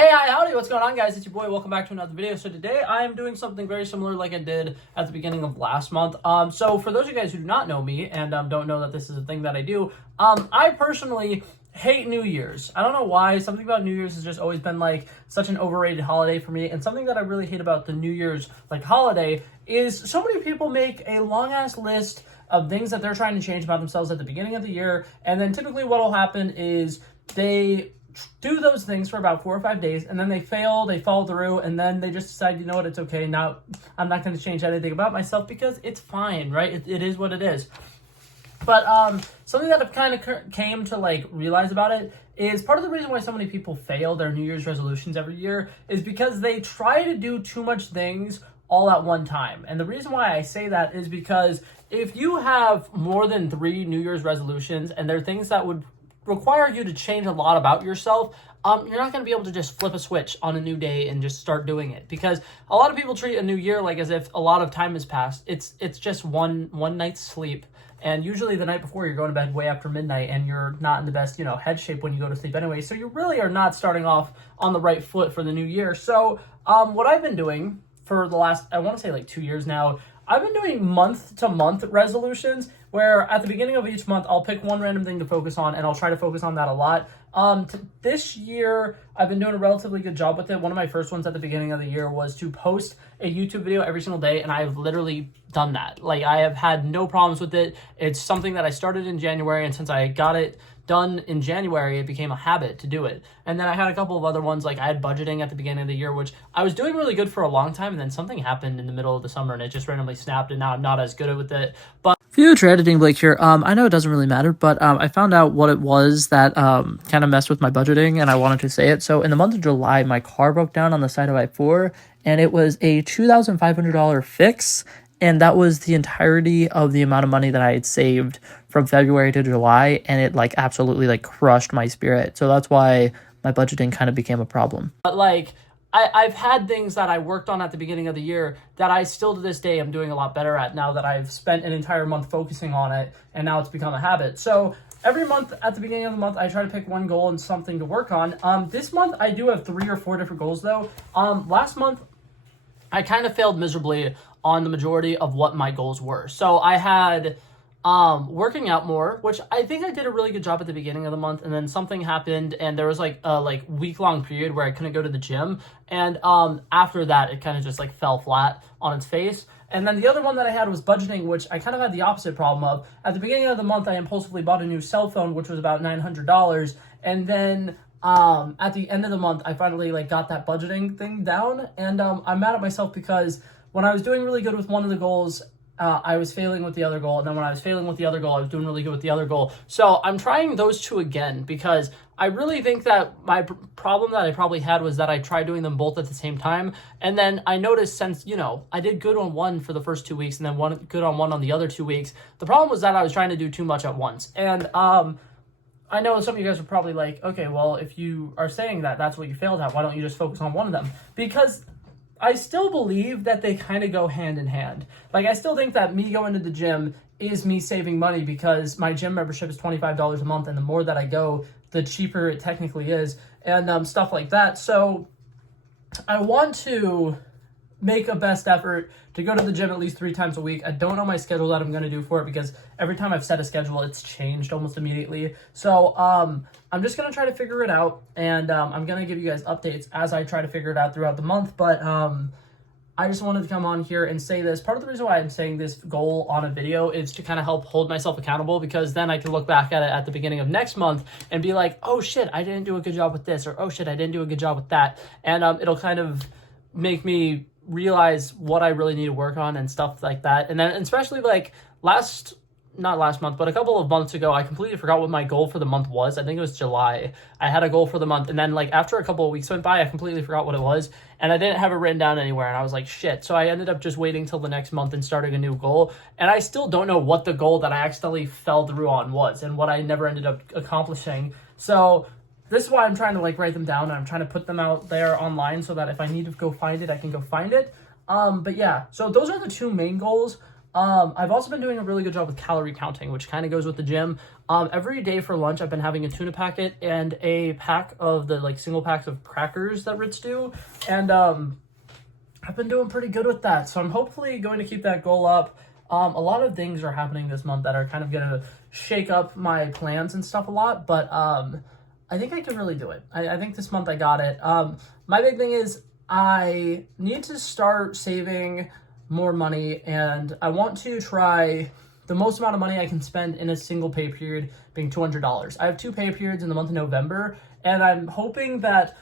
Hey, hi, howdy, what's going on, guys? It's your boy. Welcome back to another video. So today I am doing something very similar like I did at the beginning of last month. So for those of you guys who do not know me and don't know that this is a thing that I do, I personally hate New Year's. I don't know why. Something about New Year's has just always been like such an overrated holiday for me. And something that I really hate about the New Year's like holiday is so many people make a long ass list of things that they're trying to change about themselves at the beginning of the year. And then typically what will happen is they do those things for about 4 or 5 days, and then they fail, they fall through, and then they just decide, you know what, it's okay, now I'm not going to change anything about myself because it's fine, right? It is what it is. But something that I've kind of came to like realize about it is part of the reason why so many people fail their New Year's resolutions every year is because they try to do too much things all at one time. And the reason why I say that is because if you have more than 3 New Year's resolutions and they're things that would require you to change a lot about yourself, you're not going to be able to just flip a switch on a new day and just start doing it, because a lot of people treat a new year like as if a lot of time has passed. It's just one night's sleep, and usually the night before you're going to bed way after midnight and you're not in the best head shape when you go to sleep anyway, so you really are not starting off on the right foot for the new year. So what I've been doing for the last, I want to say like 2 years now, I've been doing month-to-month resolutions where at the beginning of each month, I'll pick one random thing to focus on, and I'll try to focus on that a lot. This year, I've been doing a relatively good job with it. One of my first ones at the beginning of the year was to post a YouTube video every single day, and I've literally done that. Like, I have had no problems with it. It's something that I started in January, and since I got it done in January, it became a habit to do it. And then I had a couple of other ones, like I had budgeting at the beginning of the year, which I was doing really good for a long time, and then something happened in the middle of the summer, and it just randomly snapped, and now I'm not as good with it. But future editing Blake here. I know it doesn't really matter, but I found out what it was that kind of messed with my budgeting, and I wanted to say it. So in the month of July, my car broke down on the side of I-4, and it was a $2,500 fix, and that was the entirety of the amount of money that I had saved from February to July, and it like absolutely like crushed my spirit. So that's why my budgeting kind of became a problem. But like, I've had things that I worked on at the beginning of the year that I still to this day am doing a lot better at now that I've spent an entire month focusing on it, and now it's become a habit. So every month at the beginning of the month, I try to pick one goal and something to work on. This month, I do have 3 or 4 different goals though. Last month, I kind of failed miserably on the majority of what my goals were. So I had working out more, which I think I did a really good job at the beginning of the month, and then something happened and there was like a week-long period where I couldn't go to the gym, and after that it kind of just like fell flat on its face. And then the other one that I had was budgeting, which I kind of had the opposite problem of. At the beginning of the month, I impulsively bought a new cell phone, which was about $900, and then at the end of the month, I finally like got that budgeting thing down, and I'm mad at myself because when I was doing really good with one of the goals, I was failing with the other goal, and then when I was failing with the other goal, I was doing really good with the other goal. So I'm trying those 2 again, because I really think that my problem that I probably had was that I tried doing them both at the same time, and then I noticed since, I did good on one for the first 2 weeks, and then good on one on the other 2 weeks, the problem was that I was trying to do too much at once. And I know some of you guys are probably like, okay, well, if you are saying that that's what you failed at, why don't you just focus on one of them? Because I still believe that they kind of go hand in hand. Like, I still think that me going to the gym is me saving money, because my gym membership is $25 a month, and the more that I go, the cheaper it technically is, and stuff like that. So I want to make a best effort to go to the gym at least 3 times a week. I don't know my schedule that I'm going to do for it, because every time I've set a schedule, it's changed almost immediately. So I'm just going to try to figure it out, and I'm going to give you guys updates as I try to figure it out throughout the month. But I just wanted to come on here and say this. Part of the reason why I'm saying this goal on a video is to kind of help hold myself accountable, because then I can look back at it at the beginning of next month and be like, oh shit, I didn't do a good job with this, or oh shit, I didn't do a good job with that. And it'll kind of make me realize what I really need to work on and stuff like that. And then especially like not last month, but a couple of months ago, I completely forgot what my goal for the month was. I think it was July. I had a goal for the month, and then like after a couple of weeks went by, I completely forgot what it was, and I didn't have it written down anywhere, and I was like, shit. So I ended up just waiting till the next month and starting a new goal, and I still don't know what the goal that I accidentally fell through on was, and what I never ended up accomplishing. So this is why I'm trying to like write them down, and I'm trying to put them out there online so that if I need to go find it, I can go find it. But yeah, so those are the 2 main goals. I've also been doing a really good job with calorie counting, which kind of goes with the gym. Every day for lunch, I've been having a tuna packet and a pack of the like single packs of crackers that Ritz do. And I've been doing pretty good with that. So I'm hopefully going to keep that goal up. A lot of things are happening this month that are kind of going to shake up my plans and stuff a lot, but I think I can really do it. I think this month I got it. My big thing is I need to start saving more money, and I want to try the most amount of money I can spend in a single pay period being $200. I have 2 pay periods in the month of November, and I'm hoping that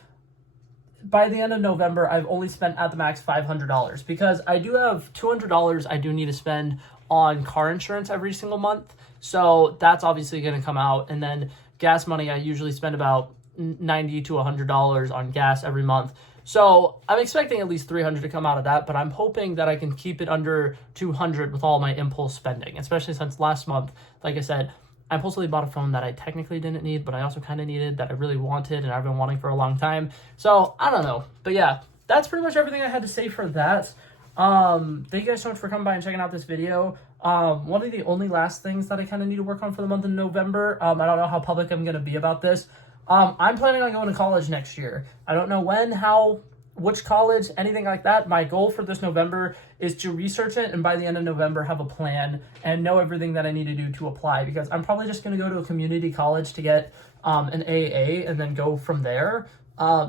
by the end of November, I've only spent at the max $500 because I do have $200 I do need to spend on car insurance every single month. So that's obviously going to come out. And then gas money, I usually spend about $90 to $100 on gas every month. So I'm expecting at least $300 to come out of that, but I'm hoping that I can keep it under $200 with all my impulse spending, especially since last month, like I said, I impulsively bought a phone that I technically didn't need, but I also kind of needed, that I really wanted and I've been wanting for a long time. So I don't know. But yeah, that's pretty much everything I had to say for that. Thank you guys so much for coming by and checking out this video. One of the only last things that I kind of need to work on for the month of November, I don't know how public I'm going to be about this. I'm planning on going to college next year. I don't know when, how, which college, anything like that. My goal for this November is to research it and by the end of November have a plan and know everything that I need to do to apply, because I'm probably just going to go to a community college to get an AA and then go from there.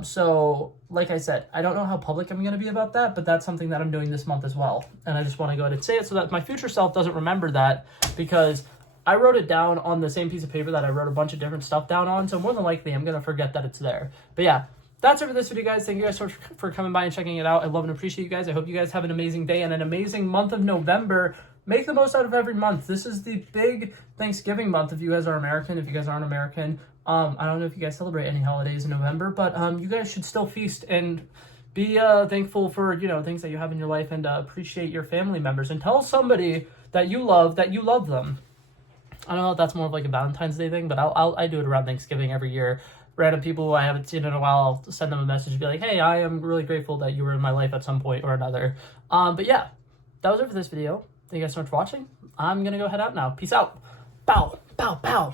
So like I said, I don't know how public I'm going to be about that, but that's something that I'm doing this month as well. And I just want to go ahead and say it so that my future self doesn't remember that, because I wrote it down on the same piece of paper that I wrote a bunch of different stuff down on. So more than likely I'm going to forget that it's there. But yeah, that's it for this video, guys. Thank you guys so much for coming by and checking it out. I love and appreciate you guys. I hope you guys have an amazing day and an amazing month of November. Make the most out of every month. This is the big Thanksgiving month if you guys are American. If you guys aren't American, I don't know if you guys celebrate any holidays in November, but you guys should still feast and be thankful for, things that you have in your life, and appreciate your family members, and tell somebody that you love them. I don't know if that's more of like a Valentine's Day thing, but I do it around Thanksgiving every year. Random people who I haven't seen in a while, I'll send them a message and be like, hey, I am really grateful that you were in my life at some point or another. But yeah, that was it for this video. Thank you guys so much for watching. I'm going to go head out now. Peace out. Bow, bow, bow.